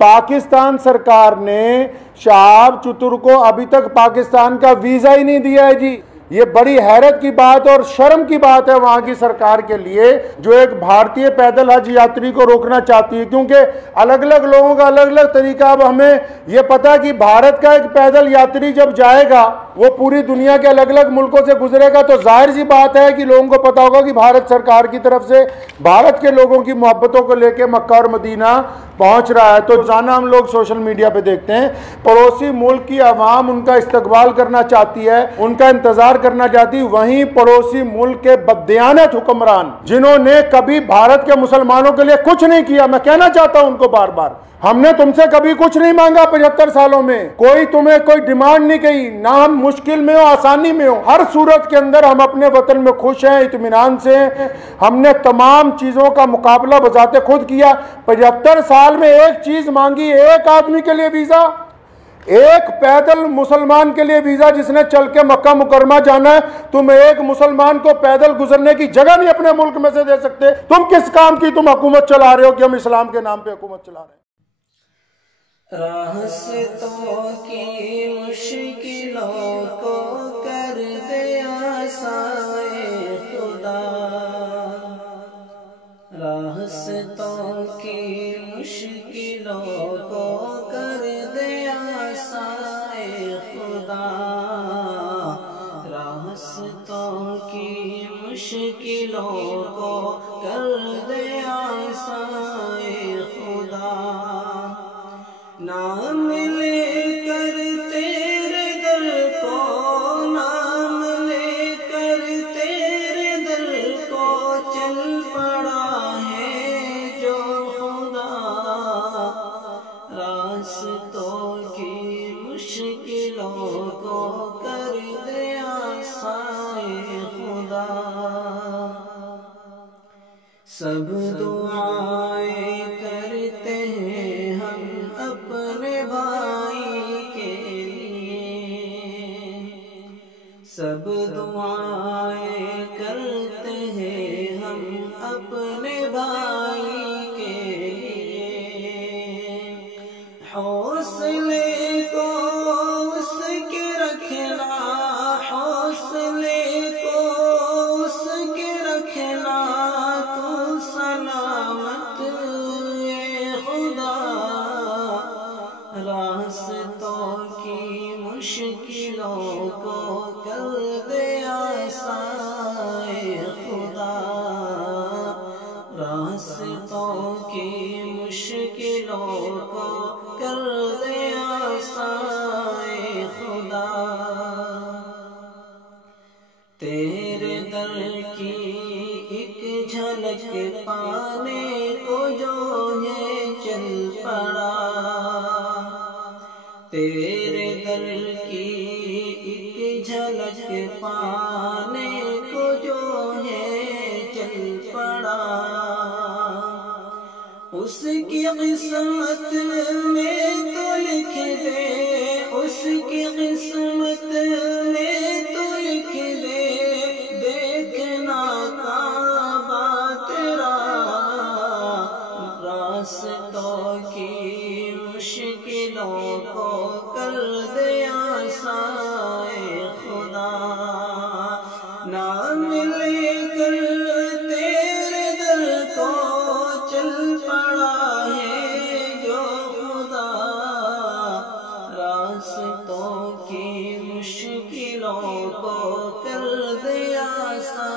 پاکستان سرکار نے شہاب چتر کو ابھی تک پاکستان کا ویزا ہی نہیں دیا ہے جی۔ یہ بڑی حیرت کی بات اور شرم کی بات ہے وہاں کی سرکار کے لیے، جو ایک بھارتی پیدل حج یاتری کو روکنا چاہتی ہے، کیونکہ الگ الگ لوگوں کا الگ الگ طریقہ۔ اب ہمیں یہ پتا کہ بھارت کا ایک پیدل یاتری جب جائے گا وہ پوری دنیا کے الگ الگ ملکوں سے گزرے گا، تو ظاہر سی بات ہے کہ لوگوں کو پتا ہوگا کہ بھارت سرکار کی طرف سے بھارت کے لوگوں کی محبتوں کو لے کے مکہ اور مدینہ پہنچ رہا ہے۔ تو روزانہ ہم لوگ سوشل میڈیا پہ دیکھتے ہیں پڑوسی ملک کی عوام ان کا استقبال کرنا چاہتی ہے، ان کا انتظار کرنا چاہتی، وہیں پڑوسی ملک کے بددیانت حکمران جنہوں نے کبھی بھارت کے مسلمانوں کے لیے کچھ نہیں کیا، میں کہنا چاہتا ہوں ان کو بار بار، ہم نے تم سے کبھی کچھ نہیں مانگا 75 سالوں میں، کوئی تمہیں کوئی ڈیمانڈ نہیں کی، نہ ہم مشکل میں ہو آسانی میں ہو، ہر صورت کے اندر ہم اپنے وطن میں خوش ہیں، اطمینان سے ہیں۔ ہم نے تمام چیزوں کا مقابلہ بذات خود کیا۔ 75 سال میں ایک چیز مانگی، ایک آدمی کے لیے ویزا، ایک پیدل مسلمان کے لیے ویزا جس نے چل کے مکہ مکرمہ جانا ہے۔ تم ایک مسلمان کو پیدل گزرنے کی جگہ نہیں اپنے ملک میں سے دے سکتے۔ تم کس کام کی تم حکومت چلا رہے ہو کہ ہم اسلام کے نام پہ حکومت چلا رہے ہیں؟ راستوں کی مشکلوں کو کر دے آسان خدا، راستوں کی مشکلوں کو کر دے آسان خدا، راستوں کی مشکلوں کو کر دے آسان خدا، نام لے کر تیرے در کو، نام لے کر تیرے در کو چل پڑا ہے جو خدا، راستوں کی مشکلوں کو کر دے آسان خدا، سب دعائیں کرتے ہیں ہم اپنے بھائی کے لیے، سب دعائیں کرتے ہیں ہم اپنے بھائی کے لیے، حوصلے کو اس کے رکھنا، حوصلے کو اس کے رکھنا، تو سلامت اے خدا، راستوں کی مشکلوں کو کر دے آسان خدا، راستوں کی مشکلوں کو کر دے آسان خدا، تیرے در کی ایک جھلک پانے کو جو ہے چل پڑا، تیرے در کی ایک جھلک پانے کو جو ہے چل پڑا، اس کی قسمت میں تو لکھ دے، اس کی قسمت میں تو لکھ دے، دیکھنا کعبہ تیرا، راستوں کی مشکلوں کو کر دے آسان خدا، نام لے کر تیرے در کو چل پڑا ہے جو خدا، راستوں کی مشکلوں کو کر دے آسان